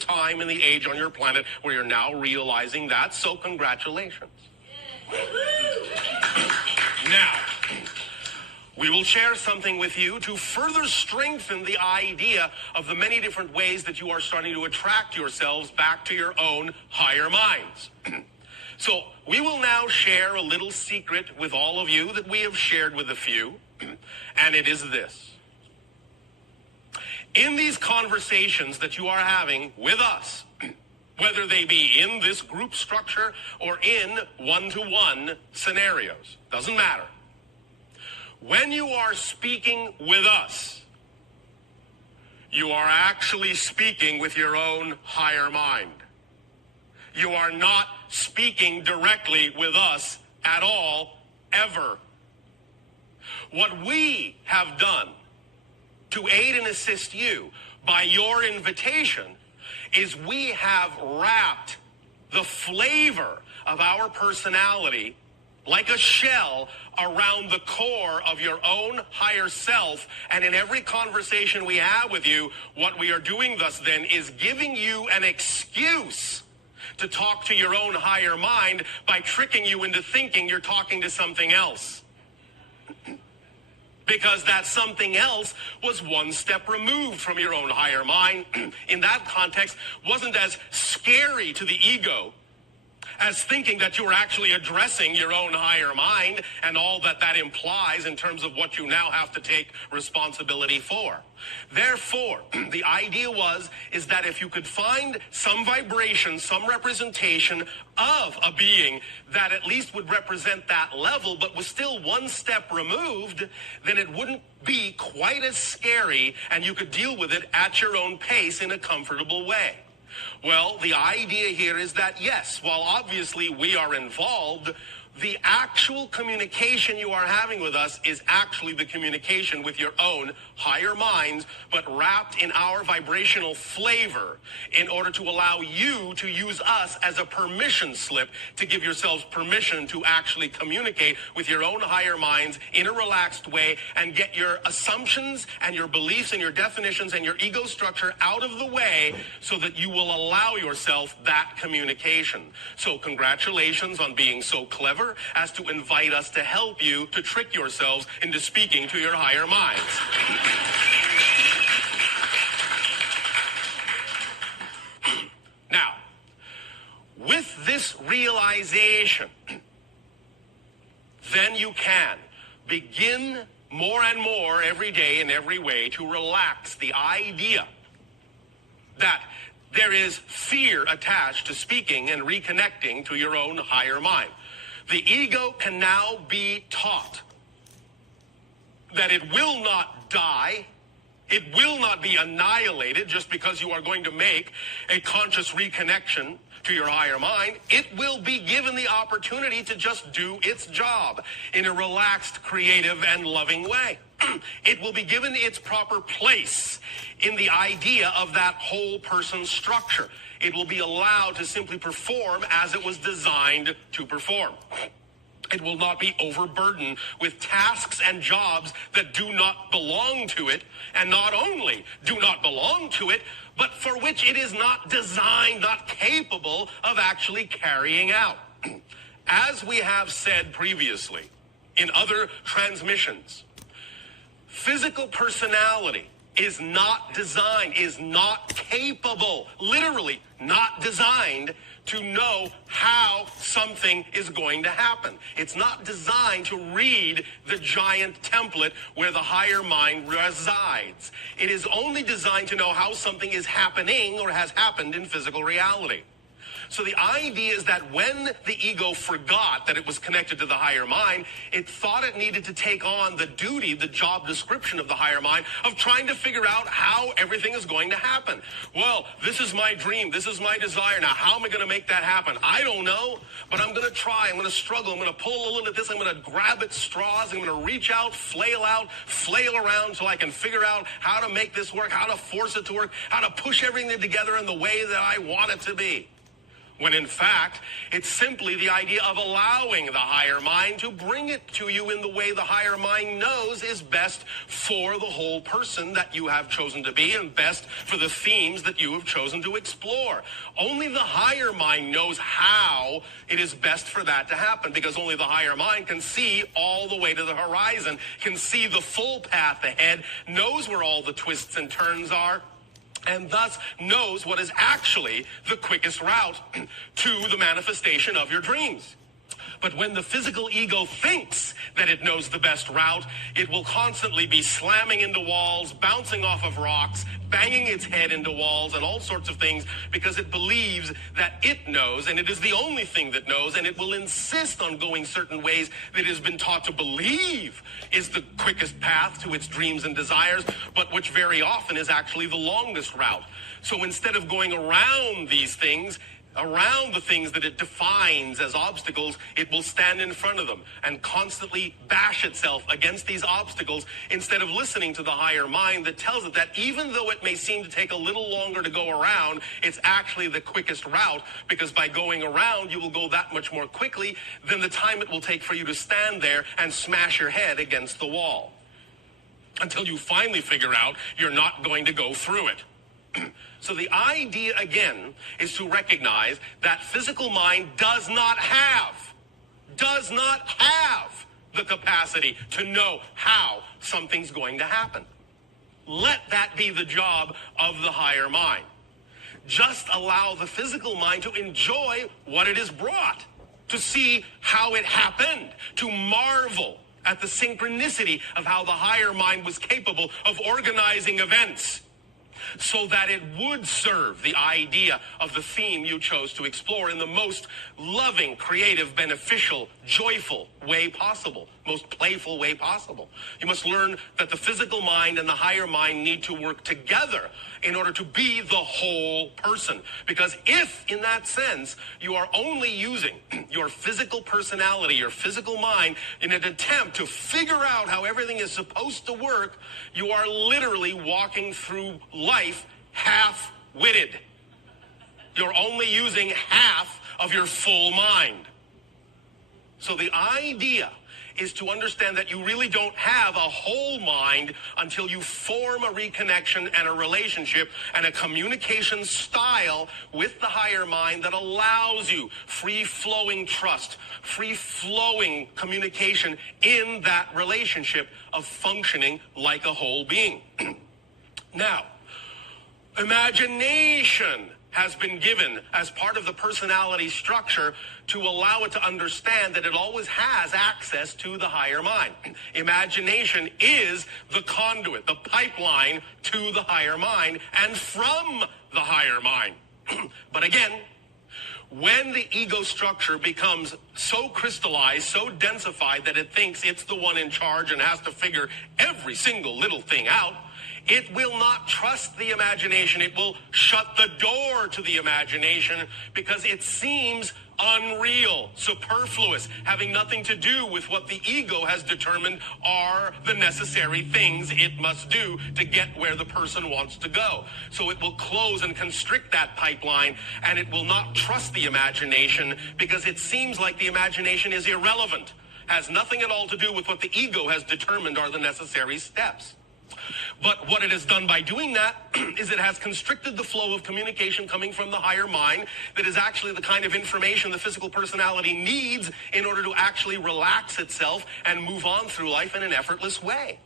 time and the age on your planet where you're now realizing that, so congratulations. Now, we will share something with you to further strengthen the idea of the many different ways that you are starting to attract yourselves back to your own higher minds. So we will now share a little secret with all of you that we have shared with a few, and it is this. In these conversations that you are having with us, whether they be in this group structure or in one-to-one scenarios, doesn't matter. When you are speaking with us, you are actually speaking with your own higher mind. You are not speaking directly with us at all, ever. What we have done to aid and assist you by your invitation is we have wrapped the flavor of our personality like a shell around the core of your own higher self. And in every conversation we have with you, what we are doing thus then is giving you an excuse to talk to your own higher mind by tricking you into thinking you're talking to something else. Because that something else was one step removed from your own higher mind. In that context, wasn't as scary to the ego as thinking that you were actually addressing your own higher mind and all that that implies in terms of what you now have to take responsibility for. Therefore, the idea is that if you could find some vibration, some representation of a being that at least would represent that level, but was still one step removed, then it wouldn't be quite as scary and you could deal with it at your own pace in a comfortable way. Well, the idea here is that, yes, while obviously we are involved, the actual communication you are having with us is actually the communication with your own higher minds, but wrapped in our vibrational flavor in order to allow you to use us as a permission slip to give yourselves permission to actually communicate with your own higher minds in a relaxed way and get your assumptions and your beliefs and your definitions and your ego structure out of the way so that you will allow yourself that communication. So congratulations on being so clever as to invite us to help you to trick yourselves into speaking to your higher minds. Now, with this realization, then you can begin more and more every day in every way to relax the idea that there is fear attached to speaking and reconnecting to your own higher mind. The ego can now be taught that it will not die, it will not be annihilated just because you are going to make a conscious reconnection to your higher mind. It will be given the opportunity to just do its job in a relaxed, creative, and loving way. It will be given its proper place in the idea of that whole person structure. It will be allowed to simply perform as it was designed to perform. It will not be overburdened with tasks and jobs that do not belong to it, and not only do not belong to it, but for which it is not designed, not capable of actually carrying out. As we have said previously in other transmissions, physical personality is not designed, is not capable, literally not designed to know how something is going to happen. It's not designed to read the giant template where the higher mind resides. It is only designed to know how something is happening or has happened in physical reality. So the idea is that when the ego forgot that it was connected to the higher mind, it thought it needed to take on the duty, the job description of the higher mind of trying to figure out how everything is going to happen. Well, this is my dream. This is my desire. Now, how am I going to make that happen? I don't know, but I'm going to try. I'm going to struggle. I'm going to pull a little at this. I'm going to grab at straws. I'm going to reach out, flail around so I can figure out how to make this work, how to force it to work, how to push everything together in the way that I want it to be. when in fact, it's simply the idea of allowing the higher mind to bring it to you in the way the higher mind knows is best for the whole person that you have chosen to be and best for the themes that you have chosen to explore. Only the higher mind knows how it is best for that to happen, because only the higher mind can see all the way to the horizon, can see the full path ahead, knows where all the twists and turns are, and thus knows what is actually the quickest route to the manifestation of your dreams. But when the physical ego thinks that it knows the best route, it will constantly be slamming into walls, bouncing off of rocks, banging its head into walls and all sorts of things, because it believes that it knows, and it is the only thing that knows, and it will insist on going certain ways that it has been taught to believe is the quickest path to its dreams and desires, but which very often is actually the longest route. So instead of going around these things, around the things that it defines as obstacles, it will stand in front of them and constantly bash itself against these obstacles instead of listening to the higher mind that tells it that even though it may seem to take a little longer to go around, it's actually the quickest route, because by going around, you will go that much more quickly than the time it will take for you to stand there and smash your head against the wall until you finally figure out you're not going to go through it. So the idea, again, is to recognize that physical mind does not have the capacity to know how something's going to happen. Let that be the job of the higher mind. Just allow the physical mind to enjoy what it has brought, to see how it happened, to marvel at the synchronicity of how the higher mind was capable of organizing events, so that it would serve the idea of the theme you chose to explore in the most loving, creative, beneficial, joyful way possible, most playful way possible. You must learn that the physical mind and the higher mind need to work together in order to be the whole person. Because if, in that sense, you are only using your physical personality, your physical mind, in an attempt to figure out how everything is supposed to work, you are literally walking through life half-witted. You're only using half of your full mind. So the idea is to understand that you really don't have a whole mind until you form a reconnection and a relationship and a communication style with the higher mind that allows you free-flowing trust, free-flowing communication in that relationship of functioning like a whole being. Now, imagination has been given as part of the personality structure to allow it to understand that it always has access to the higher mind. Imagination is the conduit, the pipeline to the higher mind and from the higher mind. But again, when the ego structure becomes so crystallized, so densified that it thinks it's the one in charge and has to figure every single little thing out, it will not trust the imagination. It will shut the door to the imagination because it seems unreal, superfluous, having nothing to do with what the ego has determined are the necessary things it must do to get where the person wants to go. So it will close and constrict that pipeline, and it will not trust the imagination because it seems like the imagination is irrelevant, has nothing at all to do with what the ego has determined are the necessary steps. But what it has done by doing that is it has constricted the flow of communication coming from the higher mind that is actually the kind of information the physical personality needs in order to actually relax itself and move on through life in an effortless way.